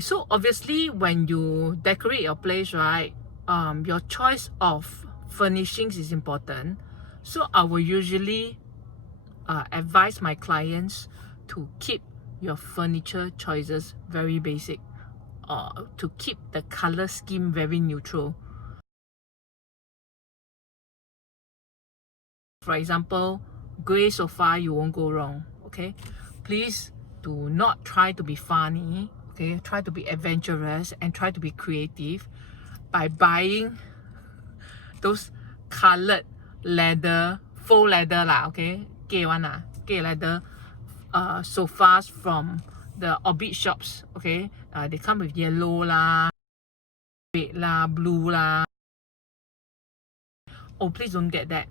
So obviously when you decorate your place, right, your choice of furnishings is important. So I will usually advise my clients to keep your furniture choices very basic, to keep the color scheme very neutral. For example, gray sofa, you won't go wrong. Okay, please do not try to be funny. Okay, try to be adventurous and try to be creative by buying those colored leather, faux leather lah, okay, gay one lah, gay leather sofas from the orbit shops. Okay, they come with yellow lah, red lah, blue lah. Oh, please don't get that.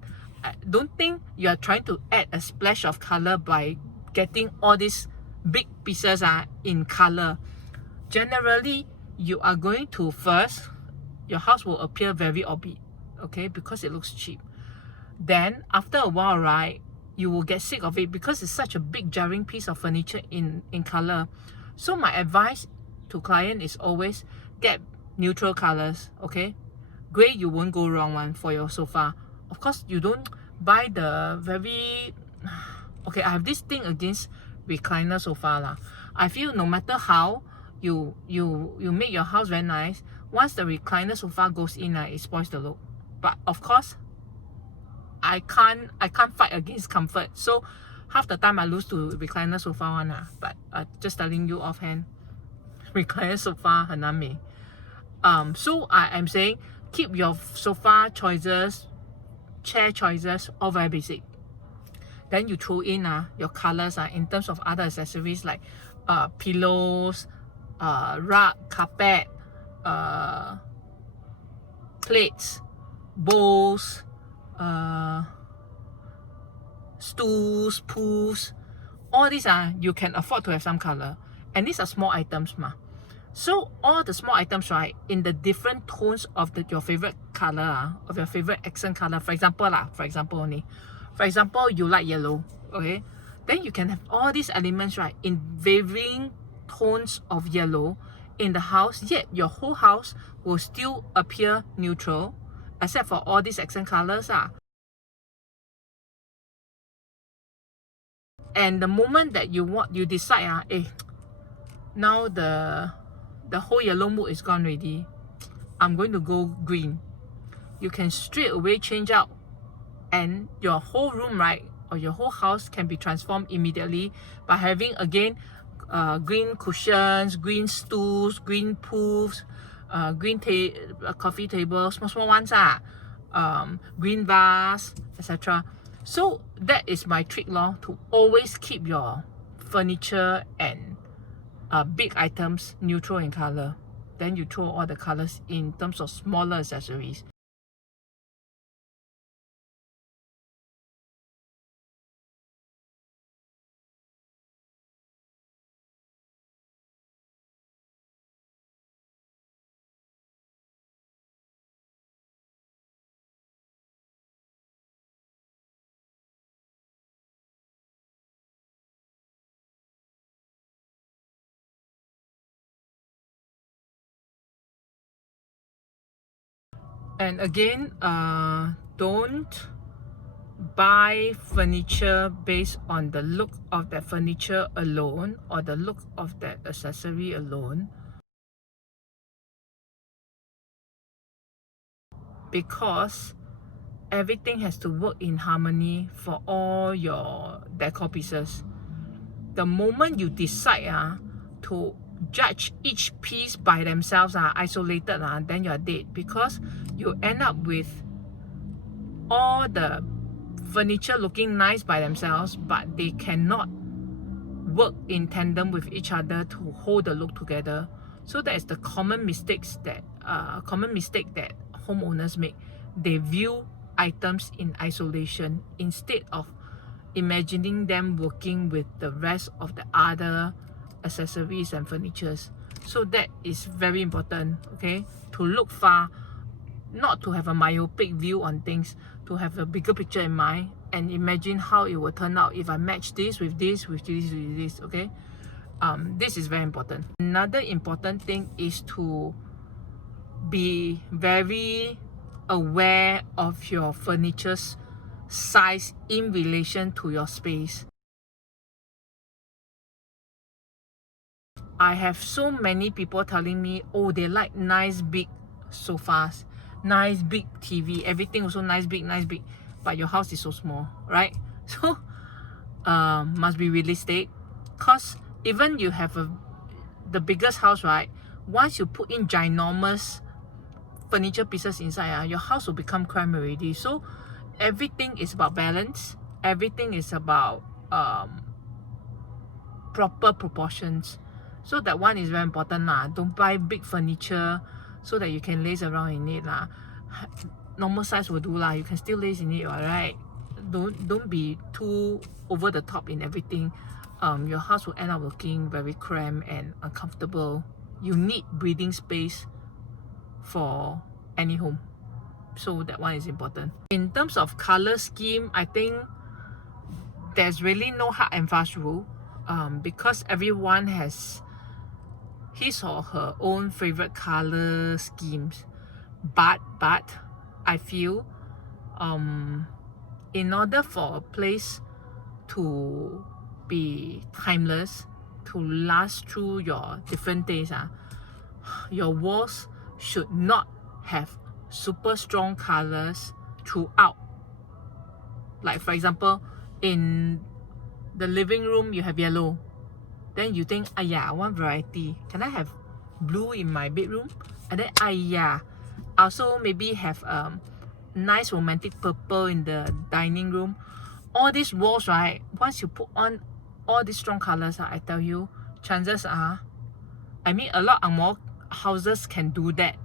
Don't think you are trying to add a splash of color by getting all these big pieces in color. Generally, you are going to first, your house will appear very orbit, okay, because it looks cheap. Then after a while, right, you will get sick of it because it's such a big jarring piece of furniture in color. So my advice to client is always get neutral colors. Okay, gray, you won't go wrong one for your sofa. Of course, you don't buy the very okay, I have this thing against recliner sofa lah. I feel no matter how you make your house very nice, once the recliner sofa goes in, it spoils the look. But of course, I can't fight against comfort. So half the time I lose to recliner sofa one. But just telling you offhand, recliner sofa 很难美. So I am saying keep your sofa choices, chair choices all very basic. Then you throw in your colors in terms of other accessories like pillows, rug, carpet, plates, bowls, stools, poofs. All these you can afford to have some color, and these are small items So all the small items, right, in the different tones of your favorite color, of your favorite accent color. For example you like yellow, okay, then you can have all these elements, right, in varying tones of yellow in the house, yet your whole house will still appear neutral except for all these accent colors. And the moment that you decide, now the whole yellow mood is gone already, I'm going to go green, you can straight away change out, and your whole room, right, or your whole house can be transformed immediately by having again green cushions, green stools, green poofs, green coffee tables, small ones, green vase, etc. So that is my trick to always keep your furniture and big items neutral in color. Then you throw all the colors in terms of smaller accessories. And again, don't buy furniture based on the look of that furniture alone or the look of that accessory alone, because everything has to work in harmony for all your decor pieces. The moment you decide to judge each piece by themselves, isolated, then you're dead, because you end up with all the furniture looking nice by themselves, but they cannot work in tandem with each other to hold the look together. So that is the common mistake that homeowners make. They view items in isolation instead of imagining them working with the rest of the other accessories and furnitures. So that is very important, okay, to look far, not to have a myopic view on things, to have a bigger picture in mind and imagine how it will turn out if I match this with this, with this, with this, okay. This is very important. Another important thing is to be very aware of your furniture's size in relation to your space. I have so many people telling me, oh, they like nice big sofas, nice big TV, everything also nice big, but your house is so small, right? So must be realistic, because even you have the biggest house, right? Once you put in ginormous furniture pieces inside, your house will become cramped already. So everything is about balance. Everything is about proper proportions. So that one is very important lah. Don't buy big furniture so that you can laze around in it lah. Normal size will do lah. You can still laze in it, alright? Don't be too over the top in everything. Your house will end up looking very cramped and uncomfortable. You need breathing space for any home. So that one is important. In terms of color scheme, I think there's really no hard and fast rule, because everyone has his or her own favorite color schemes. But I feel in order for a place to be timeless, to last through your different days, your walls should not have super strong colors throughout. Like for example, in the living room you have yellow, then you think, I want variety, can I have blue in my bedroom? And then I also maybe have nice romantic purple in the dining room. All these walls, right, once you put on all these strong colors, I tell you, chances are, I mean, a lot of more houses can do that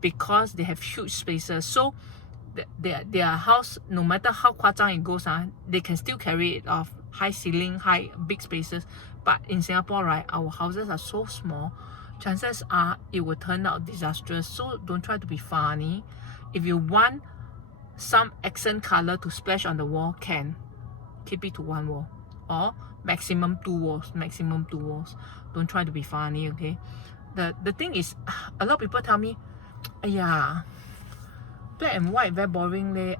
because they have huge spaces. So their house, no matter how 夸张 it goes, they can still carry it off. High ceiling, high big spaces. But in Singapore, right, our houses are so small, chances are it will turn out disastrous. So don't try to be funny. If you want some accent color to splash on the wall, can keep it to one wall, or maximum two walls. Don't try to be funny, okay? The thing is, a lot of people tell me, black and white very boring leh.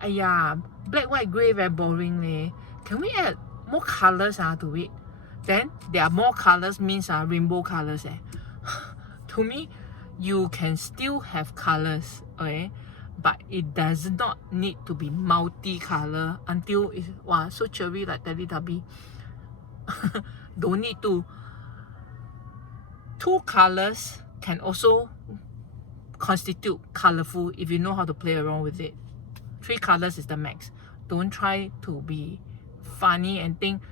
Black, white, grey very boring leh. Can we add more colors to it? Then there are more colors means rainbow colors. To me, you can still have colors, okay? But it does not need to be multi-color until it's so cheery like Teletubby. Don't need to. 2 colors can also constitute colorful if you know how to play around with it. 3 colors is the max. Don't try to be funny and think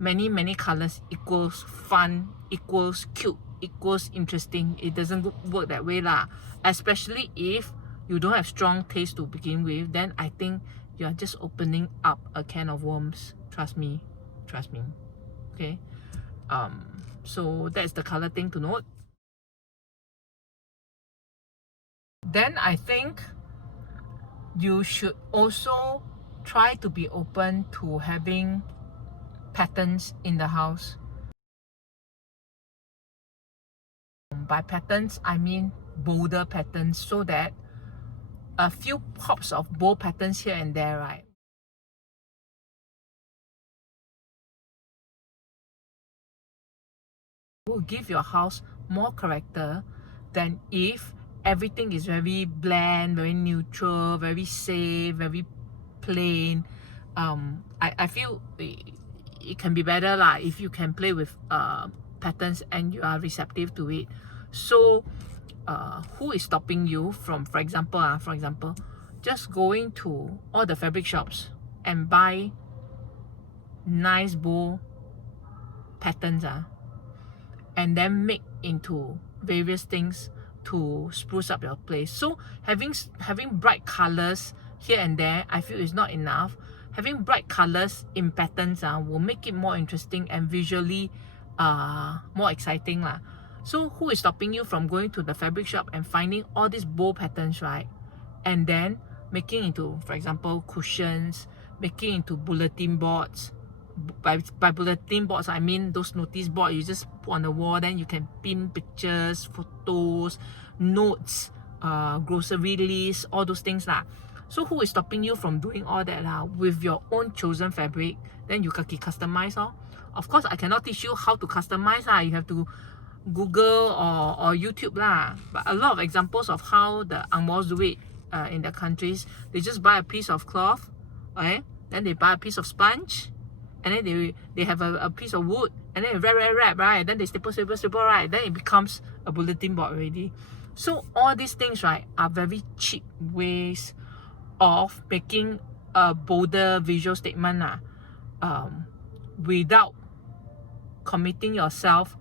many colors equals fun, equals cute, equals interesting. It doesn't work that way lah. Especially if you don't have strong taste to begin with, then I think you are just opening up a can of worms. Trust me. Okay. So that's the color thing to note. Then I think you should also try to be open to having patterns in the house. By patterns, I mean bolder patterns, so that a few pops of bold patterns here and there, right, will give your house more character than if everything is very bland, very neutral, very safe, very plain. I feel it can be better lah if you can play with patterns and you are receptive to it. So who is stopping you from, for example, just going to all the fabric shops and buy nice bold patterns and then make into various things to spruce up your place. So having bright colors here and there, I feel is not enough. Having bright colors in patterns will make it more interesting and visually more exciting lah. So who is stopping you from going to the fabric shop and finding all these bold patterns, right? And then making into, for example, cushions, making into bulletin boards, by bulletin boards, I mean those notice board you just put on the wall, then you can pin pictures, photos, notes, grocery lists, all those things lah. So who is stopping you from doing all that lah? With your own chosen fabric, then you can customize. Of course, I cannot teach you how to customize lah. You have to Google or YouTube lah. But a lot of examples of how the Angmos do it in their countries, they just buy a piece of cloth, okay? Then they buy a piece of sponge, and then they have a piece of wood, and then wrap, right? Then they staple, right? Then it becomes a bulletin board already. So all these things, right, are very cheap ways of making a bolder visual statement without committing yourself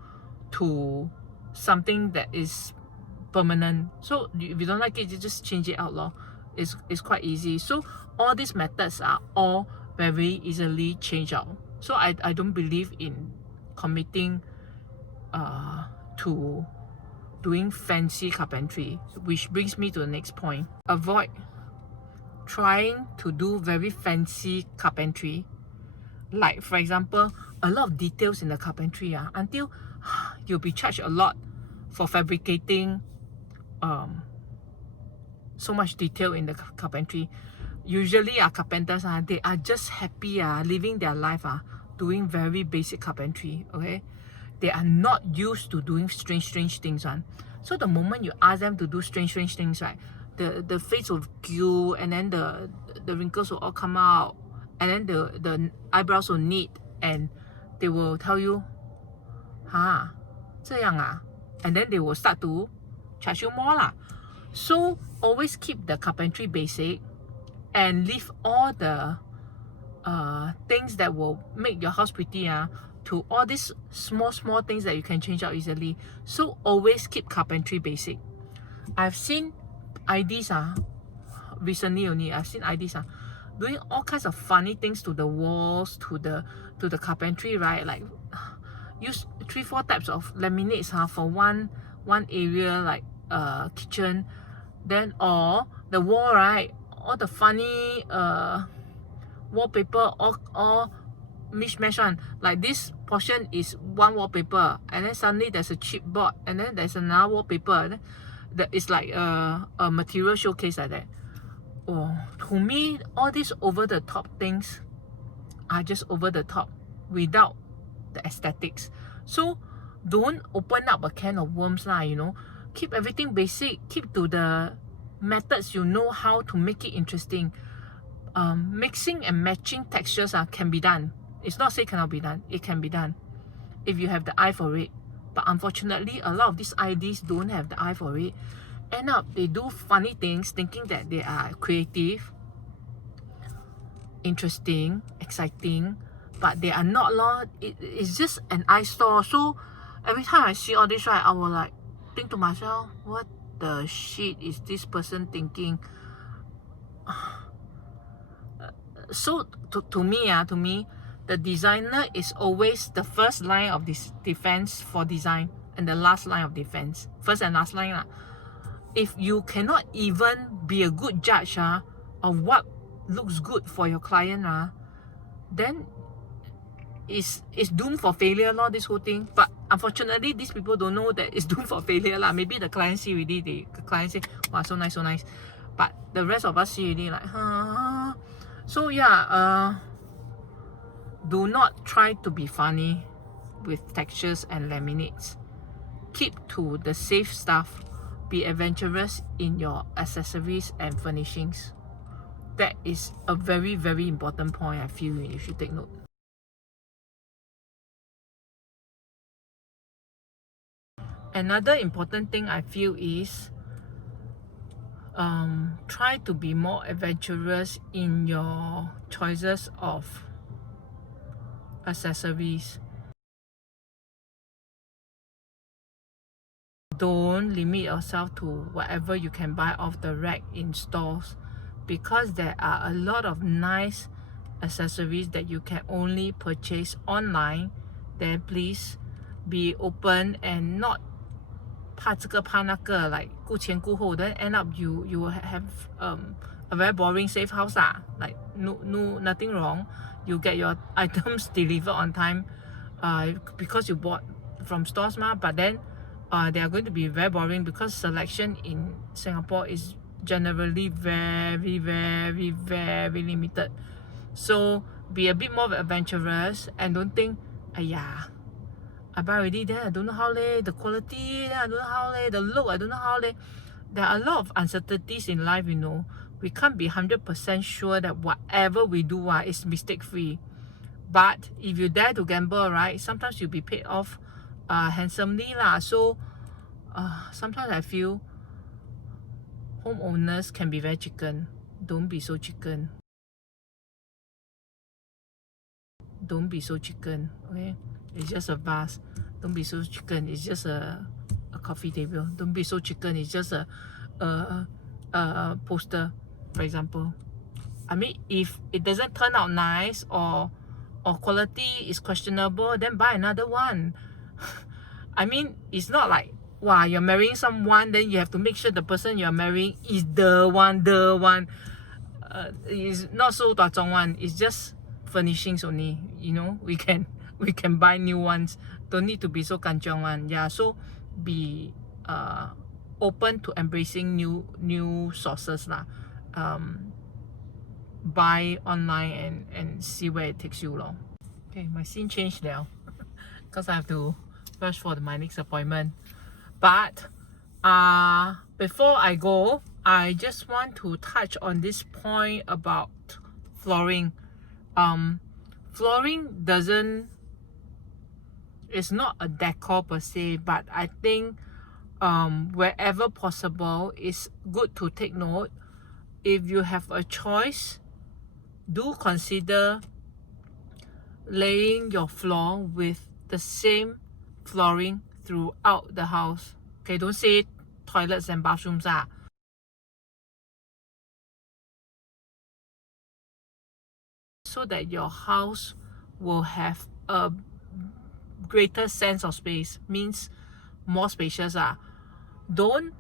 to something that is permanent. So if you don't like it, you just change it out lor. It's quite easy. So all these methods are all very easily changed out. So I don't believe in committing to doing fancy carpentry, which brings me to the next point. Avoid trying to do very fancy carpentry. Like for example, a lot of details in the carpentry until you'll be charged a lot for fabricating so much detail in the carpentry. Usually carpenters they are just happy living their life doing very basic carpentry. Okay, they are not used to doing strange things So the moment you ask them to do strange things, right, the face will queue, and then the wrinkles will all come out, and then the eyebrows will knit, and they will tell you, 这样啊, and then they will start to charge you more lah. So always keep the carpentry basic and leave all the things that will make your house pretty to all these small things that you can change out easily. So always keep carpentry basic. I've seen IDs recently only. I've seen IDs doing all kinds of funny things to the walls, to the carpentry, right? Like use 3-4 types of laminates for one area, like kitchen, then or the wall, right? All the funny wallpaper all mishmash one. Like this portion is one wallpaper, and then suddenly there's a chipboard, and then there's another wallpaper. That is like a material showcase like that. Oh, to me, all these over the top things are just over the top without the aesthetics. So don't open up a can of worms lah, you know. Keep everything basic. Keep to the methods you know how to make it interesting. Mixing and matching textures can be done. It's not say cannot be done. It can be done if you have the eye for it. But unfortunately, a lot of these IDs don't have the eye for it. End up, they do funny things thinking that they are creative, interesting, exciting, but they are not lor. It's just an eyesore. So every time I see all this, right, I will like think to myself, what the shit is this person thinking? So to me, the designer is always the first line of this defense for design and the last line of defense. First and last line. If you cannot even be a good judge of what looks good for your client, then it's doomed for failure, this whole thing. But unfortunately, these people don't know that it's doomed for failure. Maybe the client see already, the client say, wow, so nice. But the rest of us see already like, So yeah, do not try to be funny with textures and laminates. Keep to the safe stuff. Be adventurous in your accessories and furnishings. That is a very, very important point. I feel you should take note. Another important thing I feel is try to be more adventurous in your choices of accessories. Don't limit yourself to whatever you can buy off the rack in stores, because there are a lot of nice accessories that you can only purchase online. Then please be open and not 怕这个怕那个 like 顾前顾后 then end up you will have a very boring safe house like nothing wrong. You get your items delivered on time because you bought from stores but then they are going to be very boring because selection in Singapore is generally very limited. So be a bit more adventurous and don't think, yeah, I buy already, then I don't know how the quality, then I don't know how the look, I don't know how there are a lot of uncertainties in life, you know. We can't be 100% sure that whatever we do is mistake free. But if you dare to gamble, right, sometimes you'll be paid off handsomely So sometimes I feel homeowners can be very chicken. Don't be so chicken. Don't be so chicken, okay? It's just a vase. Don't be so chicken. It's just a coffee table. Don't be so chicken. It's just a poster, for example. I mean, if it doesn't turn out nice or quality is questionable, then buy another one. I mean, it's not like, wow, you're marrying someone, then you have to make sure the person you're marrying is the one. It's not so one. It's just furnishings only, you know. We can buy new ones. Don't need to be so kanchiong one. Yeah, so be open to embracing new sources buy online and see where it takes you long. Okay, my scene changed now because I have to rush for my next appointment. But before I go, I just want to touch on this point about flooring. Flooring it's not a decor per se, but I think wherever possible, it's good to take note. If you have a choice, do consider laying your floor with the same flooring throughout the house. Okay, don't say toilets and bathrooms so that your house will have a greater sense of space, means more spacious Don't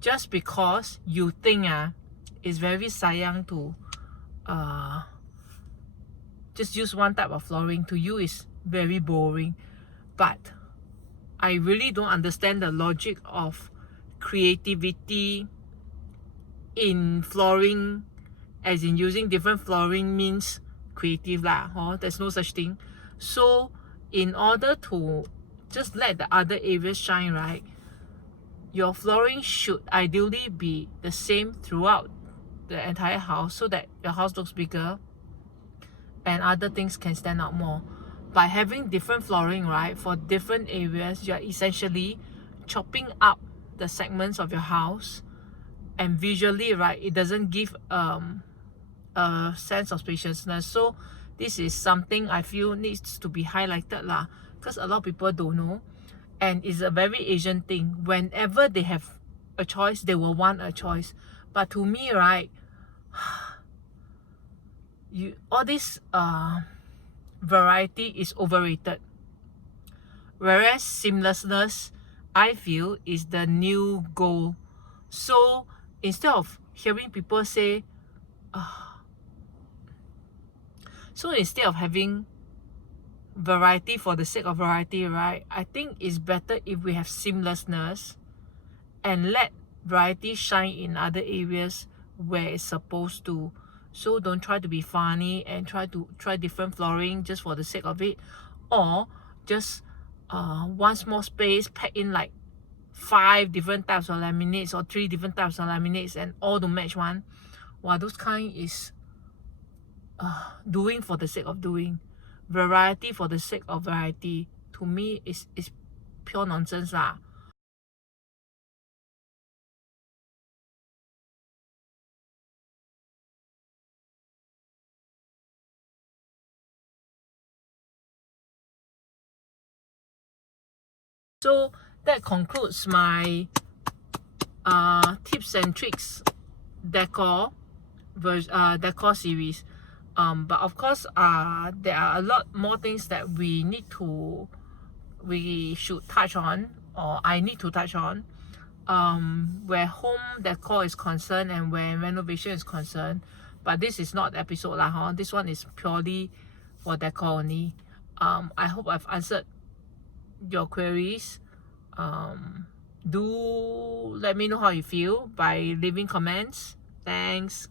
just because you think it's very sayang to just use one type of flooring. To you is very boring, but I really don't understand the logic of creativity in flooring, as in using different flooring means creative there's no such thing. So in order to just let the other areas shine, right, your flooring should ideally be the same throughout the entire house so that your house looks bigger and other things can stand out more. By having different flooring, right, for different areas, you're essentially chopping up the segments of your house, and visually, right, it doesn't give a sense of spaciousness. So this is something I feel needs to be highlighted because a lot of people don't know, and it's a very Asian thing. Whenever they have a choice, they will want a choice. But to me, right, all this variety is overrated, whereas seamlessness, I feel, is the new goal. So instead of hearing people say so instead of having variety for the sake of variety, right, I think it's better if we have seamlessness and let variety shine in other areas where it's supposed to. So don't try to be funny and try different flooring just for the sake of it, or just one small space pack in like 5 different types of laminates or 3 different types of laminates and all to match one. Wow, those kind is doing for the sake of doing. Variety for the sake of variety, to me, is pure nonsense So that concludes my tips and tricks decor series. But of course there are a lot more things that we should touch on, or I need to touch on. where home decor is concerned and where renovation is concerned. But this is not episode lah, huh? This one is purely for decor only. I hope I've answered your queries. Do let me know how you feel by leaving comments. Thanks.